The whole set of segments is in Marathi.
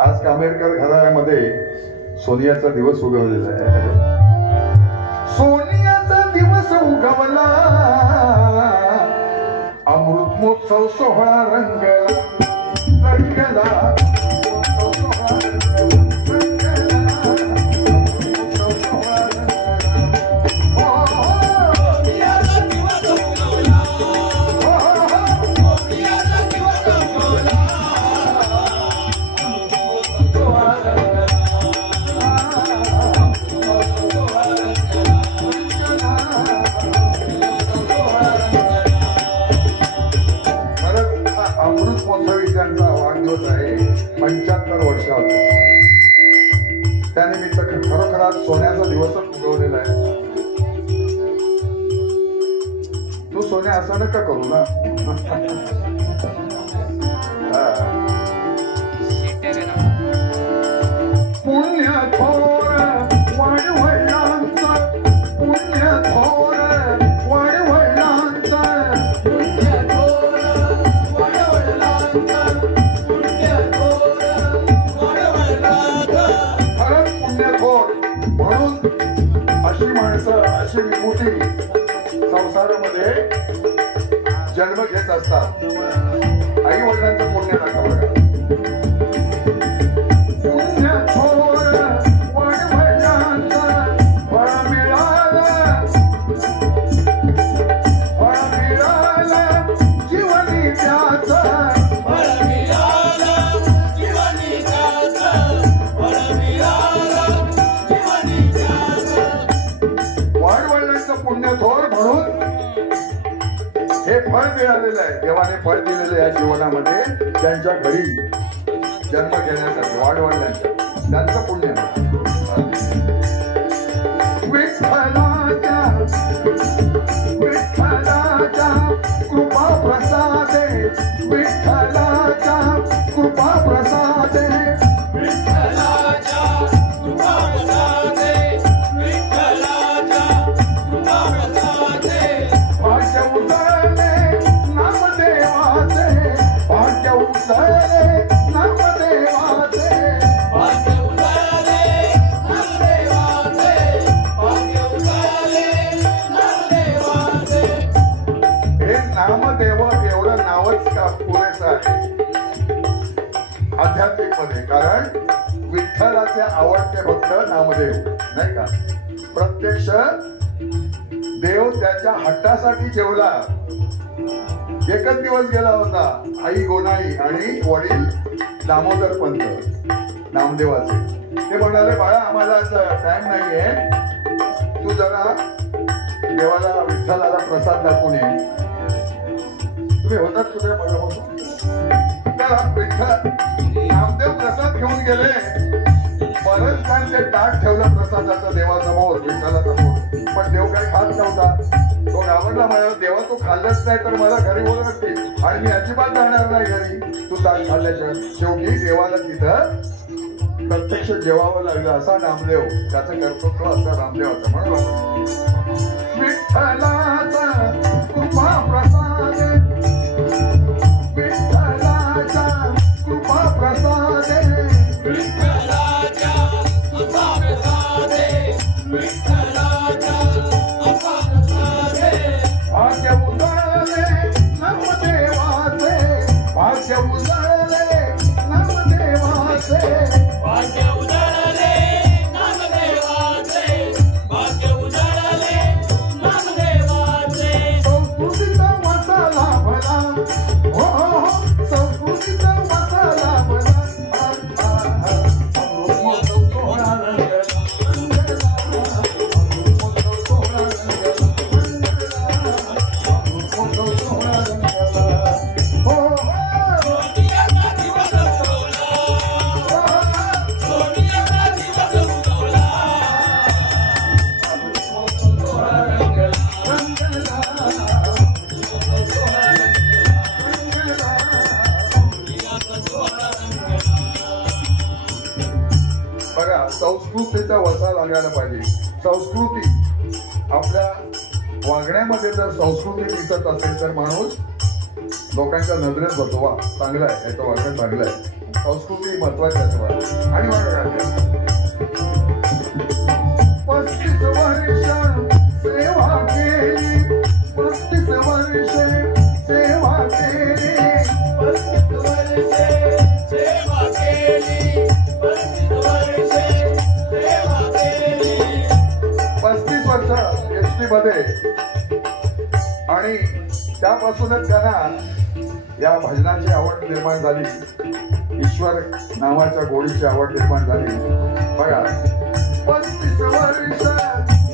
आज कामेरकर घराण्यामध्ये सोनियाचा दिवस उगवलेला आहे. सोनियाचा दिवस उगवला, अमृत महोत्सव सोहळा रंगला रंगला. त्यांचा वाढदिवस आहे 75 वर्षाचा. त्यानिमित्त खरोखरच सोन्याचा दिवसच उगवलेला आहे. तू सोन्या असं नका करू ना. पुण्य थोर वडवडिलांचा, पुण्य थोर वडवडिलांचा, म्हणून अशी माणसं अशी विभूती संसारामध्ये जन्म घेत असतात. आई वडिलांचं पुण्य नका बघा. पुण्य थोर वडवडिलांचं, फळ मिळालं जीवनी त्याचं, पुण्य थोर म्हणून हे फळ मिळालेलं आहे. देवाने फळ दिलेलं या जीवनामध्ये त्यांच्या घरी जन्म घेण्यासाठी वाढवण्याचं त्यांचं पुण्य. विठ्ठलाच्या विठ्ठलाच्या कृपा प्रसादे, विठ्ठलाच्या कृपा प्रसादे, आध्यात्मिक मध्ये. कारण विठ्ठलाचे आवडते भक्त नामदेव नाही का. प्रत्यक्ष देव त्याच्या हट्टासाठी जेवला. एकच दिवस गेला होता. आई गोनाई आणि वडील दामोदर पंत नामदेवाचे. ते म्हणाले, बाळा आम्हाला असं टाइम नाहीये, तू जरा देवाला विठ्ठलाला प्रसाद दाखवून ये. तुम्ही होतात कुठे बघा. विठ्ठल नामदेव प्रसाद घेऊन गेले. बरंच काळ ते ताट ठेवलं प्रसादाचं देवासमोर विठ्ठलासमोर. पण देव काही खात नव्हता. तो घाबरला, मला देवा तू खाल्लंच नाही तर मला घरी बोलवते आणि मी अजिबात जाणार नाही घरी तू ताट खाल्ल्याशिवाय. शेवटी देवाला तिथं प्रत्यक्ष जेवावं लागलं. असा नामदेव, त्याचं कर्तृत्व असं रामदेवाचं. म्हणून विठ्ठलाचा कृपा प्रसाद, विठ्ठलाचा कृपा प्रसाद, विठ्ठलाचा कृपा प्रसाद, विठ्ठलाचा कृपा प्रसाद. भाग्य उजळले नामदेवाचे, भाग्य उजळले नामदेवाचे, भाग्य उजळले नामदेवाचे, भाग्य उजळले नामदेवाचे. संस्कृतीचा मसाला भला, हो हो संस्कृतीचा मसाला भला. संस्कृतीचा वसा लागायला पाहिजे. संस्कृती आपल्या वागण्यामध्ये जर संस्कृती दिसत असेल तर माणूस लोकांच्या नजरेत बसवा. चांगला आहे, याचं वागणं चांगलं आहे. संस्कृती महत्वाची असते आणि मग 35 वर्ष सेवा केली 35 वर्ष सेवा केली 35 वर्ष सेवा केली 35 वर्ष सेवा केली 35 वर्ष एसटी मध्ये आणि त्यापासूनच त्यांना या भजनाची आवड निर्माण झाली ईश्वर नावाच्या गोडीची आवड निर्माण झाली बघा 35 वर्ष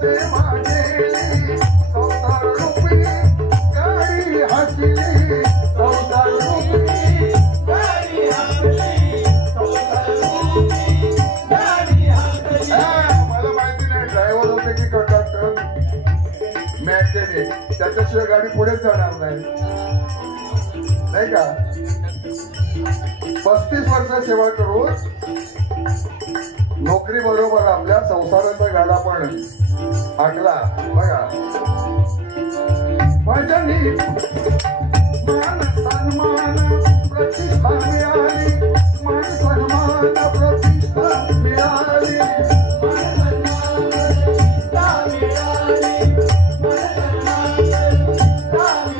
सेवा केली संसार रूपी गाडी हाकली संसार रूपी गाडी हाकली संसार रूपी गाडी हाकली मला माहिती नाही ड्रायव्हर होते की कंडक्टर मॅकॅनिक त्याच्याशिवाय गाडी पुढेच जाणार नाही का 35 वर्ष सेवा करून नोकरी बरोबर आपल्या संसाराचा गाडा पण आखला बघा भजनी मान सन्मान प्रतिष्ठा मिळाली मान सन्मान प्रतिष्ठा मिळाली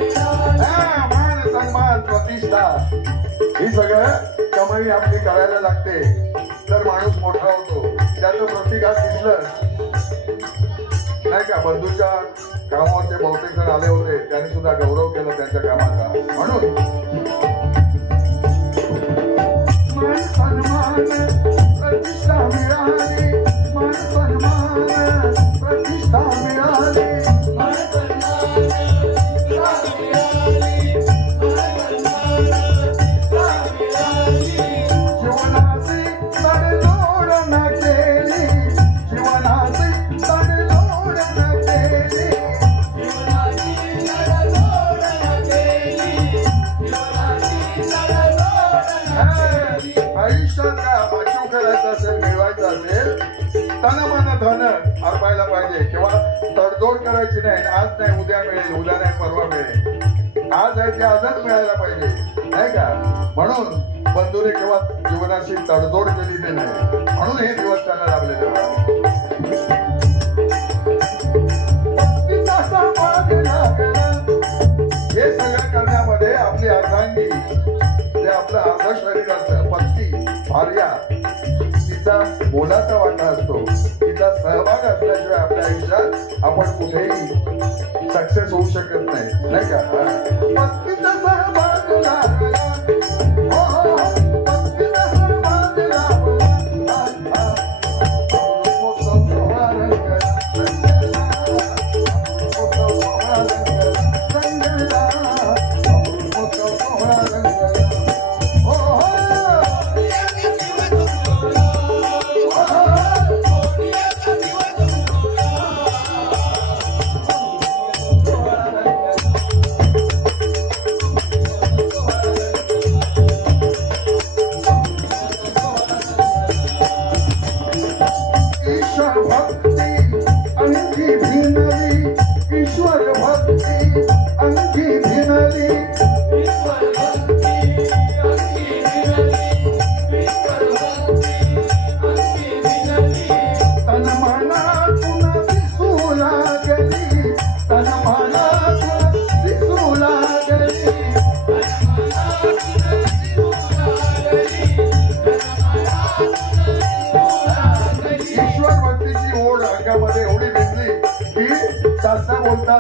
मान सन्मान प्रतिष्ठा ही सगळं कमाई आपली करायला लागते तर माणूस मोठा होतो त्याचं प्रतिकार दिसलं नाही का बंधूच्या कामावरचे बहुतेक जण आले होते त्यांनी सुद्धा गौरव केला त्यांच्या कामाचा म्हणून मान सन्मान प्रतिष्ठा मिळाली मान सन्मान प्रतिष्ठा मिळाली तन मन धन अर्पायला पाहिजे किंवा तडजोड करायची नाही आज नाही उद्या मिळेल उद्या नाही परवा मिळेल आज आहे ते आजच मिळायला पाहिजे नाही का म्हणून बंधूने केव्हा जीवनाशी तडजोड केलेली नाही म्हणून हे दिवस त्यांना लाभले हे सगळं करण्यामध्ये आपली अर्धांगी जे आपलं अर्ध शरीर असतं पत्नी भार्या तिचा मोलाचा वाटा असतो तिचा सहभाग असल्याशिवाय आपल्या आयुष्यात आपण कुठेही सक्सेस होऊ शकत नाही का पत्नीचा सहभाग लागला पत्नीचा सहभाग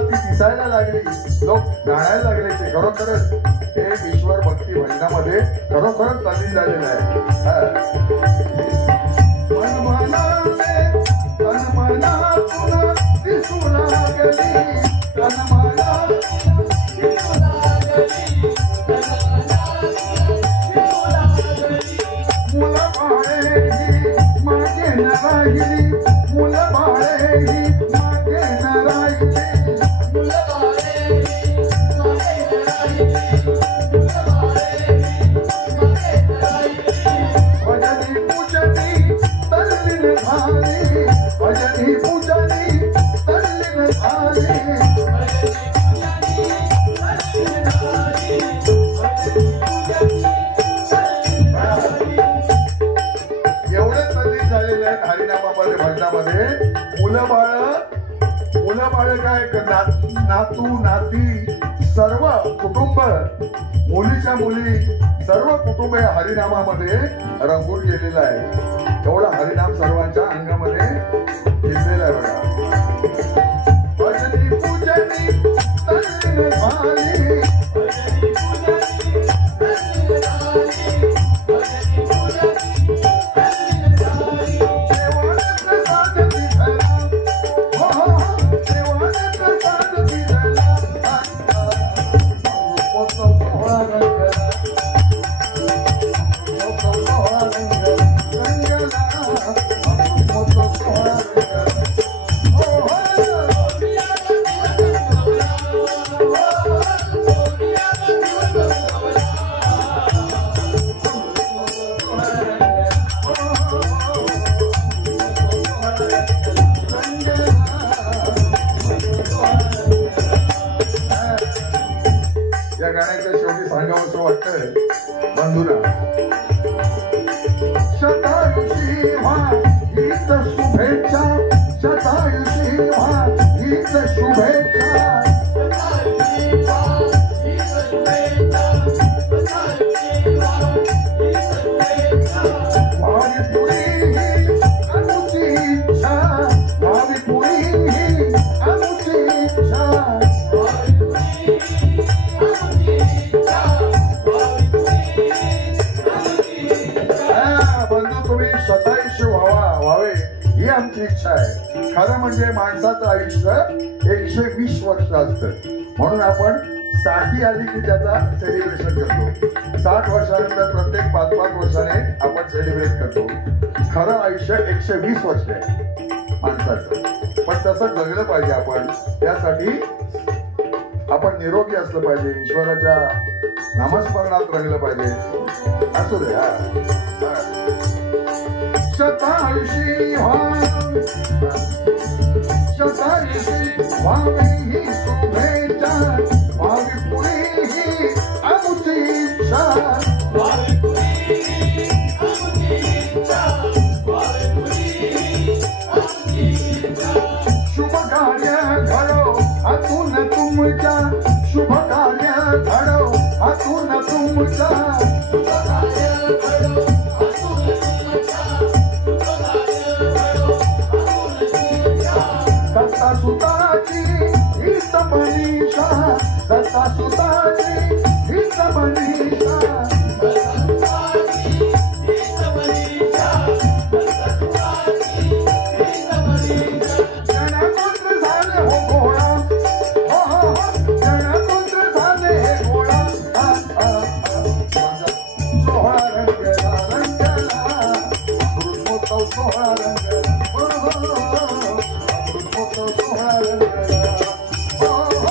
ती दिसायला लागली लोक जाणायला लागले ते खरोखरच हे ईश्वर भक्ती भजनामध्ये खरोखरच तल्लीन झालेलं आहे मुलं बाळे मागे नारागिरी मुलं बाळे मागे नारागिरी भजनी पूजनी तल्लीन झाली गेलेले आहेत हरिनामामध्ये भजनामध्ये. मुलं बाळ काय नातू नाती सर्व कुटुंब, मुलीच्या मुली सर्व कुटुंब या हरिनामामध्ये रंगून गेलेलं आहे. एवढा हरिनाम सर्वांच्या अंगामध्ये घेतलेला आहे बघा. भजनी पूजनी तल्लीन झाली, या गाण्याच्या शेवटी सांगावंसं वाटतंय बंधूला. शतायुषी व्हा हीच शुभेच्छा, शतायुषी व्हा हीच शुभेच्छा, भावी पुरी ही अनुची इच्छा, भावी पुरी ही अनुची इच्छा. बंधू तुम्ही शतायुष्य व्हावे ही आमची इच्छा आहे. खरं म्हणजे माणसाचं आयुष्य 120 वर्ष असतं, म्हणून आपण 60 आली की त्याचा सेलिब्रेशन करतो. 60 वर्षानंतर प्रत्येक 5-5 वर्षाने आपण सेलिब्रेट करतो. खरं आयुष्य 120 वर्ष आहे माणसाचं, पण तसं जगलं पाहिजे आपण. त्यासाठी आपण निरोगी असलं पाहिजे, ईश्वराच्या नामस्मरणात राहिलं पाहिजे. असू दे. शतायुषी व्हावी, शतायुषी व्हावी ही शुभेच्छा, भावी पुरी ही अनुची इच्छा, भावी पुरी ही अनुची इच्छा, भावी पुरी ही अनुची इच्छा. शुभ कार्य घडो हातून तुमच्या, शुभ कार्य घडो हातून तुमच्या, शुभ कार्य घडो हातून तुमच्या, शुभ कार्य घडो हातून तुमच्या. दत्ता सुताची हीच मनीषा, दत्ता सुताची हीच मनीषा, दत्ता सुताची हीच मनीषा, दत्ता सुताची हीच मनीषा. जनपुत्र झाले हो गोळा, हो हो हो जनपुत्र झाले हे गोळा. सोहळा रंगला रंगला अमृतमोत्सव सोहळा रंगला, हो हो अमृतमोत्सव सोहळा रंगला, हो हो.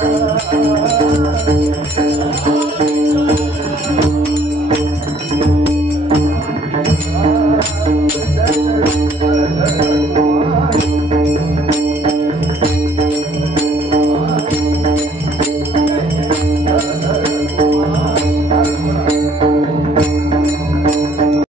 देवा